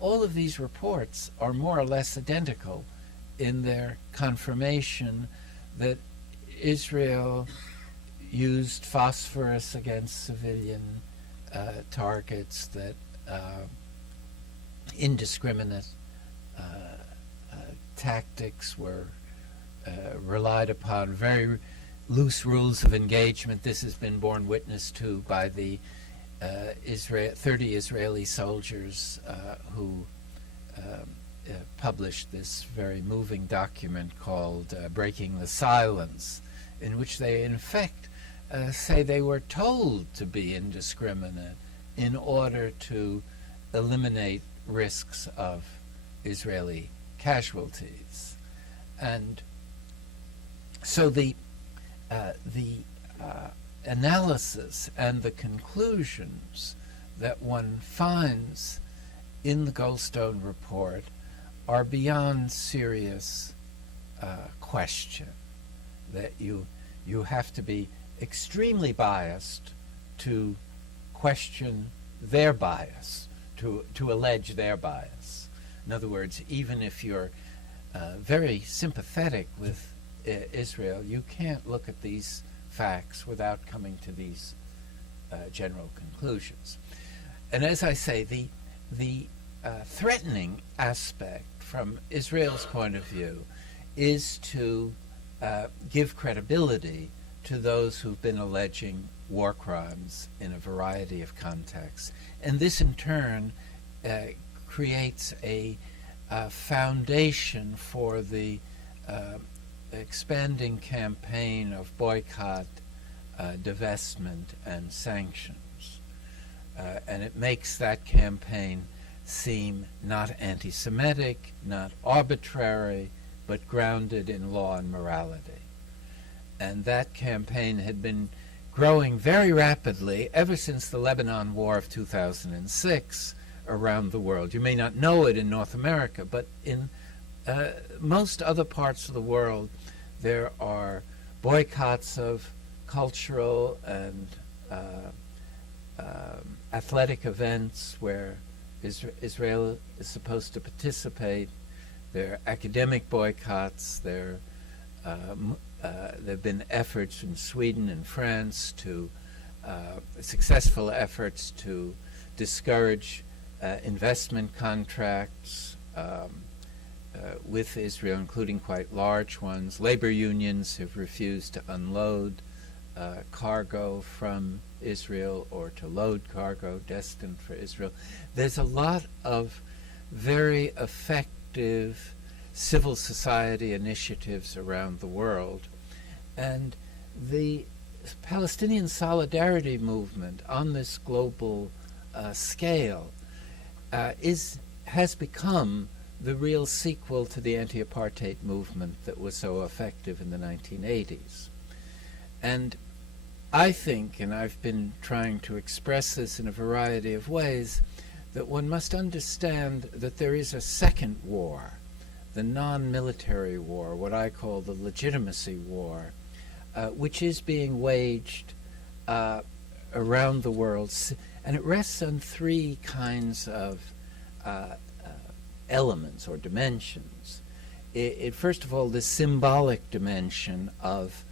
all of these reports are more or less identical in their confirmation that Israel used phosphorus against civilian targets, that indiscriminate tactics were relied upon, very loose rules of engagement. This has been borne witness to by the 30 Israeli soldiers who published this very moving document called Breaking the Silence, in which they in effect say they were told to be indiscriminate in order to eliminate risks of Israeli casualties. And so the analysis and the conclusions that one finds in the Goldstone report are beyond serious question. That you have to be extremely biased to question their bias, to allege their bias. In other words, even if you're very sympathetic with Israel, you can't look at these facts without coming to these general conclusions. And as I say, the threatening aspect from Israel's point of view is to give credibility to those who've been alleging war crimes in a variety of contexts. And this in turn creates a foundation for the expanding campaign of boycott, divestment, and sanctions. And it makes that campaign seem not anti-Semitic, not arbitrary, but grounded in law and morality. And that campaign had been growing very rapidly ever since the Lebanon War of 2006 around the world. You may not know it in North America, but in most other parts of the world, there are boycotts of cultural and athletic events where Israel is supposed to participate. There are academic boycotts. There have been efforts in Sweden and France to successful efforts to discourage investment contracts with Israel, including quite large ones. Labor unions have refused to unload cargo from Israel or to load cargo destined for Israel. There's a lot of very effective civil society initiatives around the world. And the Palestinian solidarity movement on this global scale has become the real sequel to the anti-apartheid movement that was so effective in the 1980s. And I think, and I've been trying to express this in a variety of ways, that one must understand that there is a second war, the non-military war, what I call the legitimacy war, which is being waged around the world. And it rests on three kinds of elements or dimensions. First of all, the symbolic dimension of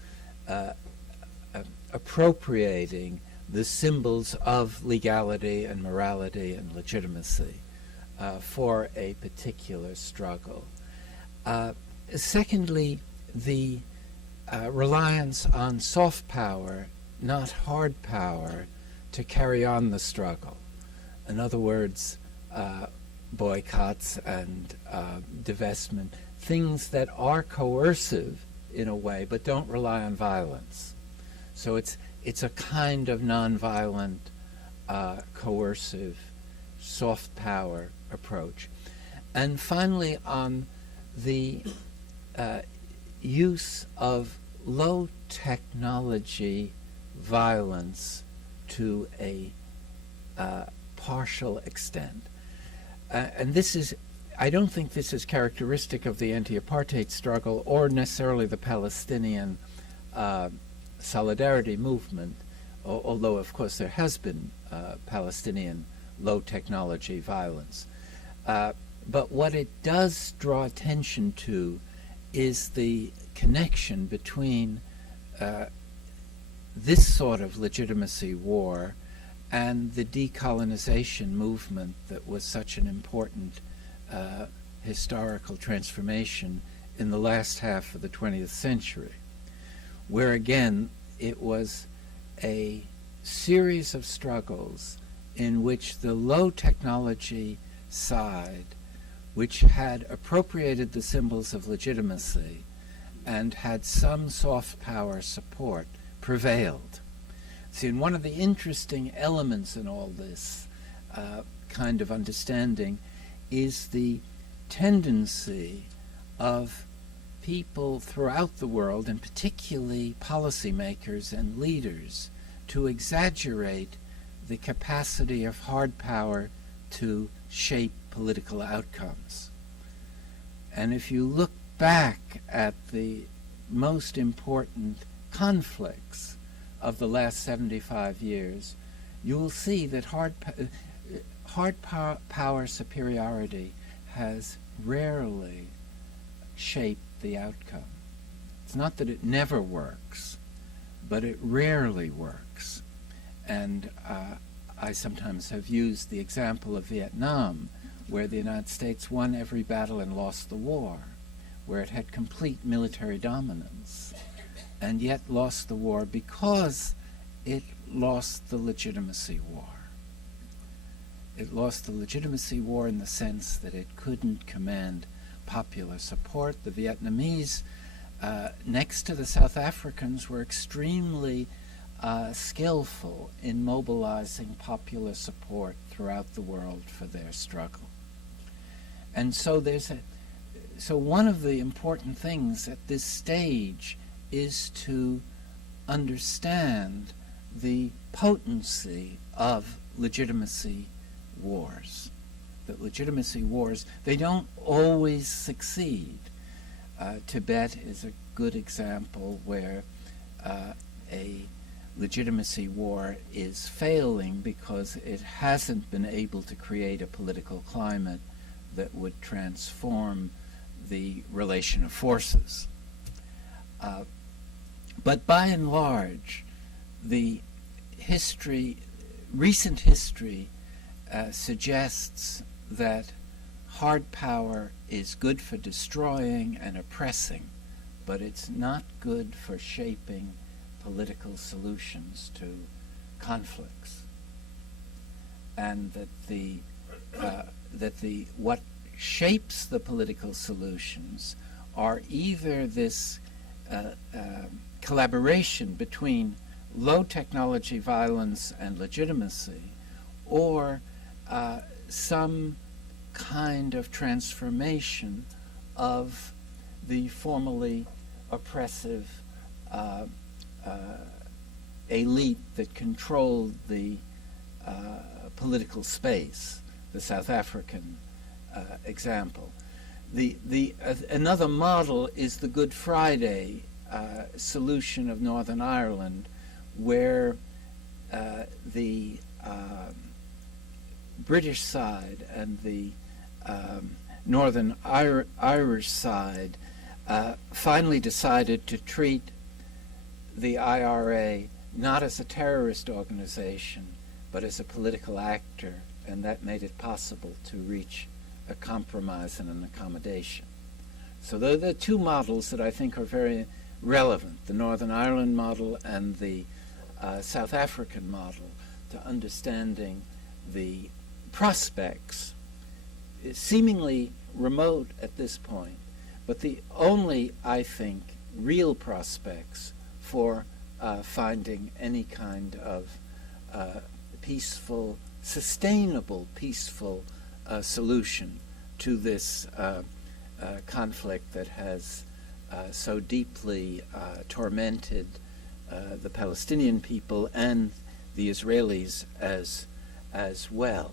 appropriating the symbols of legality and morality and legitimacy for a particular struggle. Secondly, the reliance on soft power, not hard power, to carry on the struggle. In other words, boycotts and divestment, things that are coercive in a way, but don't rely on violence. So it's a kind of nonviolent, coercive, soft power approach. And finally, on the use of low technology violence to a partial extent. And this is, I don't think this is characteristic of the anti-apartheid struggle or necessarily the Palestinian solidarity movement, although of course there has been Palestinian low technology violence. But what it does draw attention to is the connection between this sort of legitimacy war and the decolonization movement that was such an important historical transformation in the last half of the 20th century, where again it was a series of struggles in which the low technology side, which had appropriated the symbols of legitimacy and had some soft power support, prevailed. See, and one of the interesting elements in all this kind of understanding is the tendency of people throughout the world, and particularly policymakers and leaders, to exaggerate the capacity of hard power to shape political outcomes. And if you look back at the most important conflicts of the last 75 years, you will see that hard power superiority has rarely shaped the outcome. It's not that it never works, but it rarely works. And I sometimes have used the example of Vietnam, where the United States won every battle and lost the war, where it had complete military dominance, and yet lost the war because it lost the legitimacy war. It lost the legitimacy war in the sense that it couldn't command popular support. The Vietnamese, next to the South Africans, were extremely skillful in mobilizing popular support throughout the world for their struggle. And so so one of the important things at this stage is to understand the potency of legitimacy wars. That legitimacy wars, they don't always succeed. Tibet is a good example where a legitimacy war is failing because it hasn't been able to create a political climate that would transform the relation of forces. But by and large, the recent history suggests that hard power is good for destroying and oppressing, but it's not good for shaping political solutions to conflicts. And that what shapes the political solutions are either this collaboration between low technology violence and legitimacy, or some kind of transformation of the formerly oppressive elite that controlled the political space, the South African example. Another model is the Good Friday solution of Northern Ireland, where the British side and the Northern Irish side finally decided to treat the IRA not as a terrorist organization, but as a political actor, and that made it possible to reach a compromise and an accommodation. So there are the two models that I think are very relevant, the Northern Ireland model and the South African model, to understanding the prospects, seemingly remote at this point, but the only, I think, real prospects for finding any kind of peaceful, sustainable peaceful solution to this conflict that has so deeply tormented the Palestinian people and the Israelis as well.